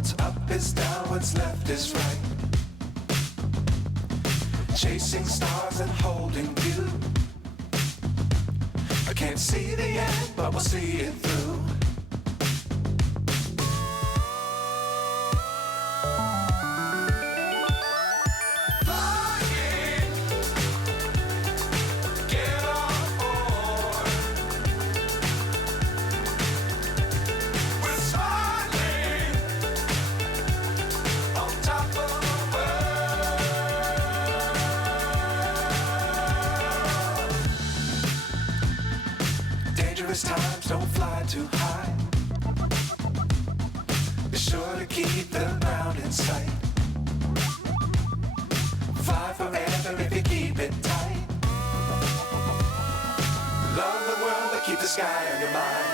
What's up is down, what's left is right. Chasing stars and holding you. I can't see the end, but we'll see it through. Dangerous times, don't fly too high. Be sure to keep the ground in sight. Fly forever if you keep it tight. Love the world, but keep the sky on your mind.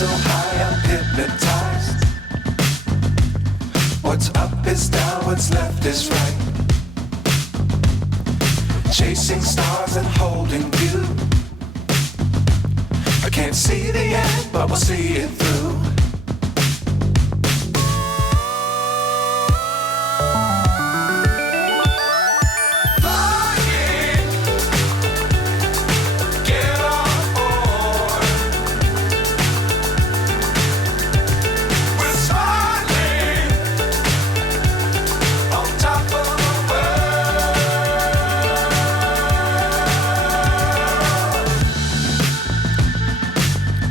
So high, I'm hypnotized. What's up is down, what's left is right. Chasing stars and holding you. I can't see the end, but we'll see it through.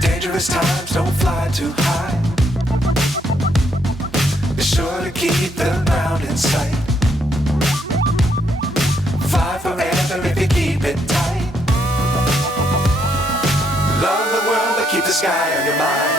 Dangerous times, don't fly too high. Be sure to keep the ground in sight. Fly forever if you keep it tight. Love the world, but keep the sky on your mind.